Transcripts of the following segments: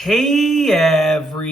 Hey everybody,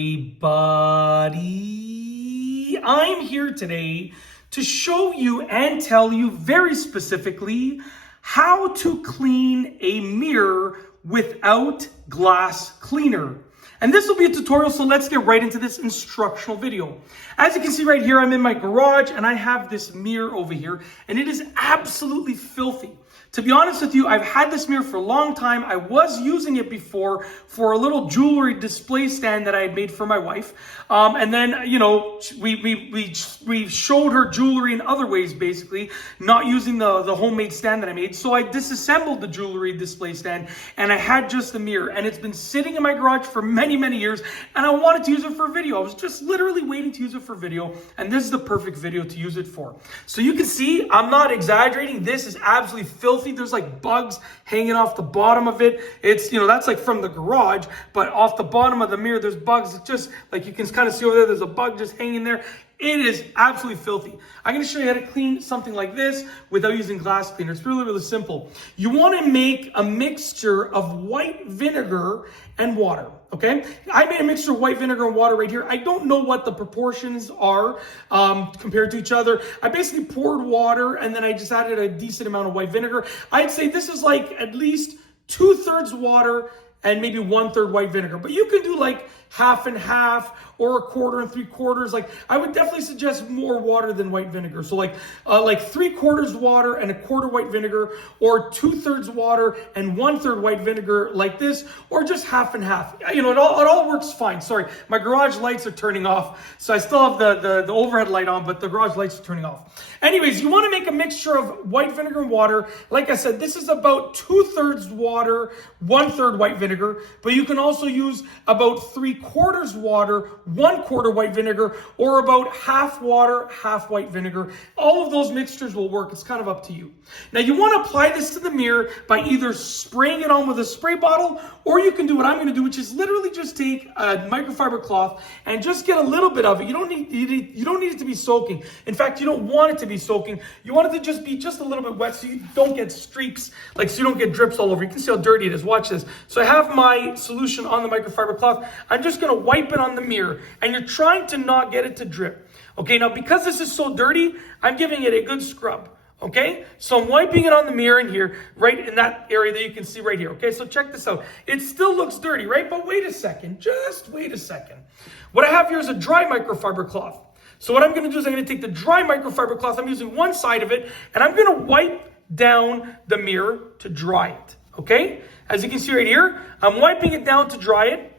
I'm here today to show you and tell you very specifically how to clean a mirror without glass cleaner. And this will be a tutorial, so let's get right into this instructional video. As you can see right here, I'm in my garage and I have this mirror over here and it is absolutely filthy. To be honest with you, I've had this mirror for a long time. I was using it before for a little jewelry display stand that I had made for my wife. And then, you know, we showed her jewelry in other ways, basically, not using the homemade stand that I made. So I disassembled the jewelry display stand and I had just the mirror. And it's been sitting in my garage for many years and I wanted to use it for video. I was just literally waiting to use it for video. And this is the perfect video to use it for. So you can see, I'm not exaggerating. This is absolutely filthy. There's like bugs hanging off the bottom of it. It's, you know, that's like from the garage, but off the bottom of the mirror, there's bugs. It's just like you can kind of see over there, there's a bug just hanging there. It is absolutely filthy. I'm going to show you how to clean something like this without using glass cleaner. It's really simple. You want to make a mixture of white vinegar and water. Okay, I made a mixture of white vinegar and water right here. I don't know what the proportions are compared to each other. I basically poured water and then I just added a decent amount of white vinegar. I'd say this is like at least 2/3 water and maybe 1/3 white vinegar. But you can do like half and half or 1/4 and 3/4. Like I would definitely suggest more water than white vinegar. So like 3/4 water and 1/4 white vinegar, or 2/3 water and 1/3 white vinegar like this, or just half and half. You know, it all works fine. Sorry, my garage lights are turning off. So I still have the overhead light on, but the garage lights are turning off. Anyways, you want to make a mixture of white vinegar and water. Like I said, this is about 2/3 water, 1/3 white vinegar, but you can also use about 3/4 water, 1/4 white vinegar, or about half water, half white vinegar. All of those mixtures will work. It's kind of up to you. Now you want to apply this to the mirror by either spraying it on with a spray bottle, or you can do what I'm going to do, which is literally just take a microfiber cloth and just get a little bit of it. You don't need it to be soaking. In fact, you don't want it to be soaking. You want it to just be just a little bit wet so you don't get streaks, like so you don't get drips all over. You can see how dirty it is. Watch this. So I have my solution on the microfiber cloth. I'm just going to wipe it on the mirror, and you're trying to not get it to drip. Okay, now because this is so dirty, I'm giving it a good scrub. Okay, so I'm wiping it on the mirror in here, right in that area that you can see right here. Okay, so check this out. It still looks dirty, right? But wait a second, just wait a second. What I have here is a dry microfiber cloth. So what I'm going to do is I'm going to take the dry microfiber cloth. I'm using one side of it, and I'm going to wipe down the mirror to dry it. Okay, as you can see right here, I'm wiping it down to dry it.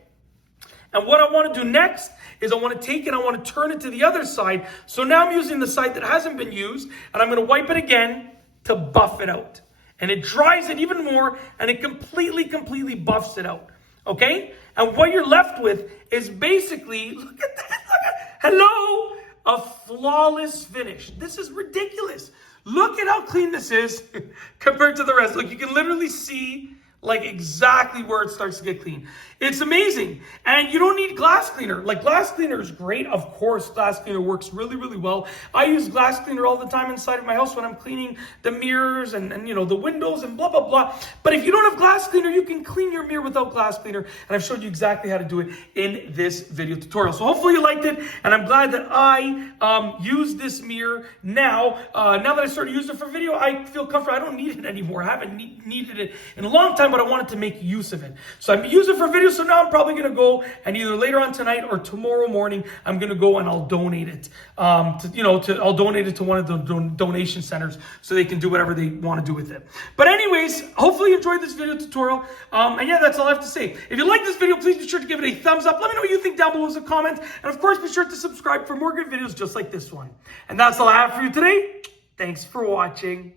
And what I want to do next is I want to take it, I want to turn it to the other side. So now I'm using the side that hasn't been used, and I'm going to wipe it again to buff it out. And it dries it even more, and it completely buffs it out. Okay? And what you're left with is basically, look at that, hello, a flawless finish. This is ridiculous. Look at how clean this is compared to the rest. Look, you can literally see like exactly where it starts to get clean. It's amazing. And you don't need glass cleaner. Like glass cleaner is great. Of course, glass cleaner works really well. I use glass cleaner all the time inside of my house when I'm cleaning the mirrors and you know, the windows and blah. But if you don't have glass cleaner, you can clean your mirror without glass cleaner. And I've showed you exactly how to do it in this video tutorial. So hopefully you liked it. And I'm glad that I use this mirror now. Now that I started using it for video, I feel comfortable. I don't need it anymore. I haven't needed it in a long time, but I wanted to make use of it. So I'm using it for video. So now I'm probably going to go and either later on tonight or tomorrow morning, I'm going to go and I'll donate it. I'll donate it to one of the donation centers so they can do whatever they want to do with it. But anyways, hopefully you enjoyed this video tutorial. And yeah, that's all I have to say. If you like this video, please be sure to give it a thumbs up. Let me know what you think down below as a comment. And of course, be sure to subscribe for more good videos just like this one. And that's all I have for you today. Thanks for watching.